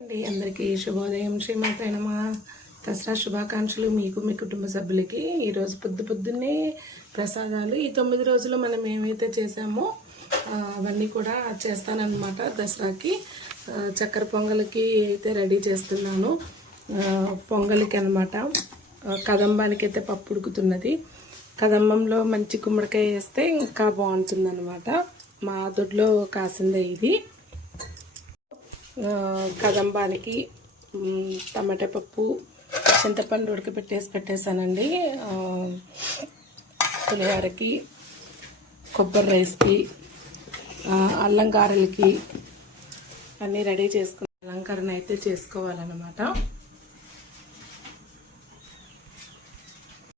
అండి అందరికీ శుభోదయం. శ్రీమాత నమ. దసరా శుభాకాంక్షలు మీకు మీ కుటుంబ సభ్యులకి. ఈరోజు పొద్దు పొద్దున్నే ప్రసాదాలు. ఈ తొమ్మిది రోజులు మనం ఏమైతే చేసామో అవన్నీ కూడా చేస్తానన్నమాట దసరాకి. చక్కెర పొంగల్కి అయితే రెడీ చేస్తున్నాను. పొంగల్కి అనమాట కదంబానికి అయితే పప్పు ఉడుకుతున్నది. కదంబంలో మంచి గుమ్మడికాయ వేస్తే ఇంకా బాగుంటుంది మా దొడ్లో కాసిందే ఇది. కదంబానికి టమాటా పప్పు చింతపండు ఉడకబెట్టేసి పెట్టేశానండి. ఆ, పులిహోరకి కొబ్బరి రైస్కి అల్లం గారెలకి అన్నీ రెడీ చేసుకుని అలంకరణ అయితే చేసుకోవాలన్నమాట.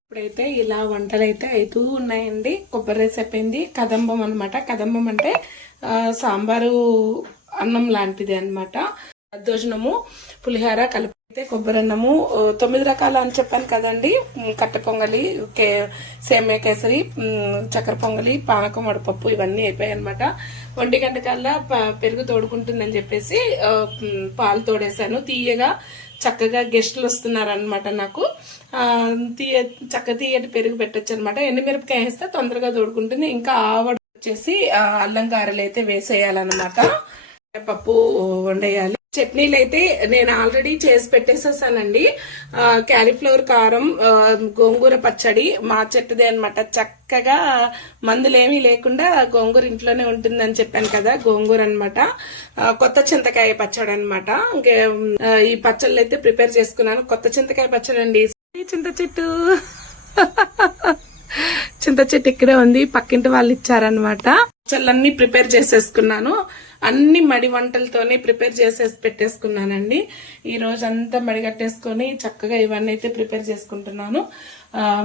ఇప్పుడైతే ఇలా వంటలు అయితే అవుతూ ఉన్నాయండి. కొబ్బరి రైస్ అయిపోయింది. కదంబం అనమాట కదంబం అంటే సాంబారు అన్నం లాంటిది అనమాట దోజనము పులిహోర కలిపి అయితే కొబ్బరి అన్నము తొమ్మిది రకాలు అని చెప్పాను కదండి. కట్టె పొంగలి కే సేమియా కేసరి చక్కెర పొంగలి పానకం వడపప్పు ఇవన్నీ అయిపోయాయి అనమాట ఒంటి గంట కల్లా పెరుగు తోడుకుంటుందని చెప్పేసి పాలు తోడేశాను. తీయగా చక్కగా గెస్టులు వస్తున్నారు అనమాట నాకు తీయ చక్క తీయటి పెరుగు పెట్టచ్చు అనమాట ఎండుమిరపకాయ వేస్తే తొందరగా తోడుకుంటుంది. ఇంకా ఆవడ వచ్చేసి అల్లం గారెలు అయితే వేసేయాలన్నమాట. పప్పు వండేయాలి. చట్నీలు అయితే నేను ఆల్రెడీ చేసి పెట్టేసేసానండి. క్యాలీఫ్లవర్ కారం గోంగూర పచ్చడి మా చెట్టుదే అనమాట చక్కగా మందులేమీ లేకుండా గోంగూర ఇంట్లోనే ఉంటుందని చెప్పాను కదా గోంగూర అనమాట కొత్త చింతకాయ పచ్చడి అనమాట ఈ పచ్చళ్ళు అయితే ప్రిపేర్ చేసుకున్నాను. కొత్త చింతకాయ పచ్చడి అండి. చింత చెట్టు. చింత చెట్టు ఇక్కడే ఉంది. పక్కింటి వాళ్ళు ఇచ్చారనమాట పచ్చళ్ళన్నీ ప్రిపేర్ చేసేసుకున్నాను. అన్ని మడి వంటలతోనే ప్రిపేర్ చేసేసి పెట్టేసుకున్నానండి. ఈ రోజు అంతా మడిగట్టేసుకొని చక్కగా ఇవన్నీ అయితే ప్రిపేర్ చేసుకుంటున్నాను.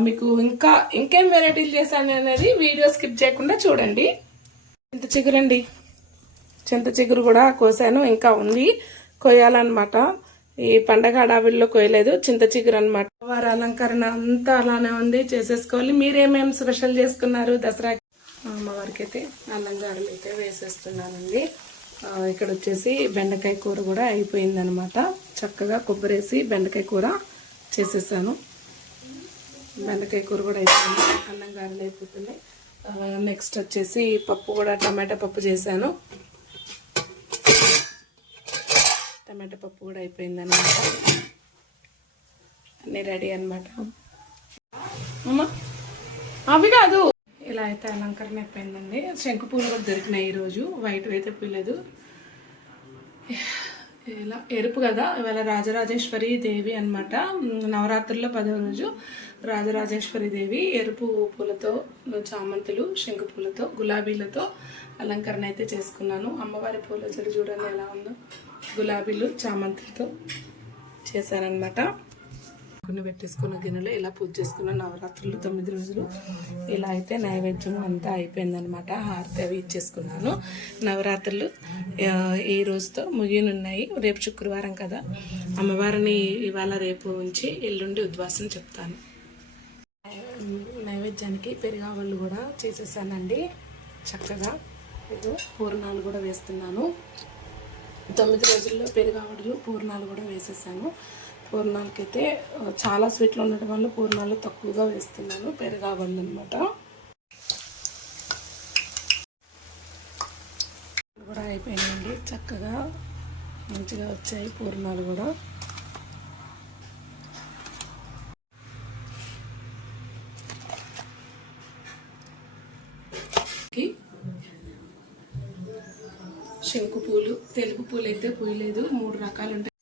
మీకు ఇంకా ఇంకేం వెరైటీలు చేశాను అనేది వీడియో స్కిప్ చేయకుండా చూడండి. చింత చిగురండి. చింత చిగురు కూడా కోసాను. ఇంకా ఉంది. కొయ్యాలన్నమాట. ఈ పండగ అడావిల్లో కోయలేదు చింత చిగురు అనమాట వారి అలంకరణ అంతా అలానే ఉంది. చేసేసుకోవాలి. మీరేమేం స్పెషల్ చేసుకున్నారు? దసరా అమ్మవారికి అయితే అల్లంగారులు అయితే వేసేస్తున్నానండి. ఇక్కడ వచ్చేసి బెండకాయ కూర కూడా అయిపోయిందనమాట చక్కగా కొబ్బరేసి బెండకాయ కూర చేసేసాను. బెండకాయ కూర కూడా అయిపోయింది. అన్నం గారెలు అయిపోతుంది నెక్స్ట్ వచ్చేసి పప్పు కూడా టమాటా పప్పు చేశాను. టమాటా పప్పు కూడా అయిపోయింది అనమాట అన్నీ రెడీ అనమాట అమ్మ అవి కాదు. ఇలా అయితే అలంకరణ అయిపోయిందండి. శంకు పూలు కూడా దొరికినాయి ఈరోజు. వైట్ అయితే పూలేదు. ఇలా ఎరుపు కదా ఇవాళ రాజరాజేశ్వరి దేవి అనమాట నవరాత్రుల్లో పదో రోజు రాజరాజేశ్వరి దేవి ఎరుపు పూలతో చామంతులు శంకు పూలతో గులాబీలతో అలంకరణ అయితే చేసుకున్నాను. అమ్మవారి పూల చెడు చూడండి ఎలా ఉందో. గులాబీలు చామంతులతో చేశారనమాట కొన్ని పెట్టేసుకున్న గిన్నెలో ఇలా పూజ చేసుకున్న నవరాత్రులు తొమ్మిది రోజులు. ఇలా అయితే నైవేద్యం అంతా అయిపోయిందనమాట హారతి అవి ఇచ్చేసుకున్నాను. నవరాత్రులు ఈ రోజుతో ముగియనున్నాయి. రేపు శుక్రవారం కదా. అమ్మవారిని ఇవాళ రేపు ఉంచి ఎల్లుండి ఉద్వాసం చెప్తాను. నైవేద్యానికి పెరిగావళ్ళు కూడా చేసేసానండి. చక్కగా ఇదో పూర్ణాలు కూడా వేస్తున్నాను. తొమ్మిది రోజుల్లో పెరుగావడలు పూర్ణాలు కూడా వేసేసాను. పూర్ణాలకైతే అయితే చాలా స్వీట్లు ఉండటం వల్ల పూర్ణాలు తక్కువగా వేస్తున్నాను పెరుగావళ్ళు అనమాట కూడా అయిపోయినాయండి. చక్కగా మంచిగా వచ్చాయి పూర్ణాలు కూడా. శంకు పూలు తెలుగు పూలు అయితే పూయలేదు మూడు రకాలు ఉంటాయి.